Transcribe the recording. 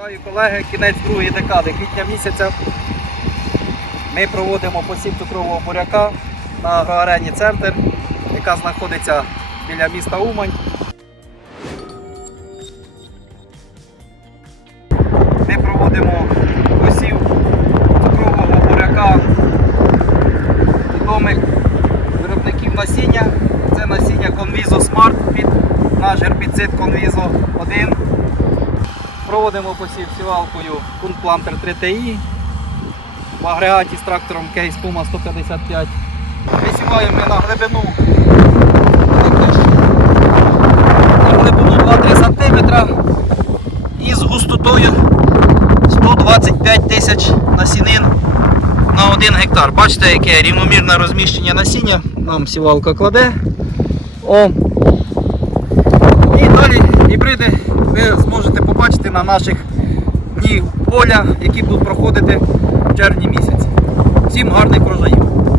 колеги, кінець другої декади квітня місяця. Ми проводимо посів цукрового буряка на агроарені Центр, яка знаходиться біля міста Умань. Ми проводимо посів цукрового буряка відомих виробників насіння. Це насіння Conviso Smart під наш гербіцид Conviso 1. Проводимо посів сівалкою Кунплантер 3TI в агрегаті з трактором Case Puma 155. Висіваємо ми на глибину на глибину 2-3 см і з густотою 125 тисяч насінин на 1 гектар. Бачите, яке рівномірне розміщення насіння. Нам сівалка кладе. О. І далі гібриди ви на наших дні поля, які будуть проходити в червні місяці. Всім гарних врожаїв!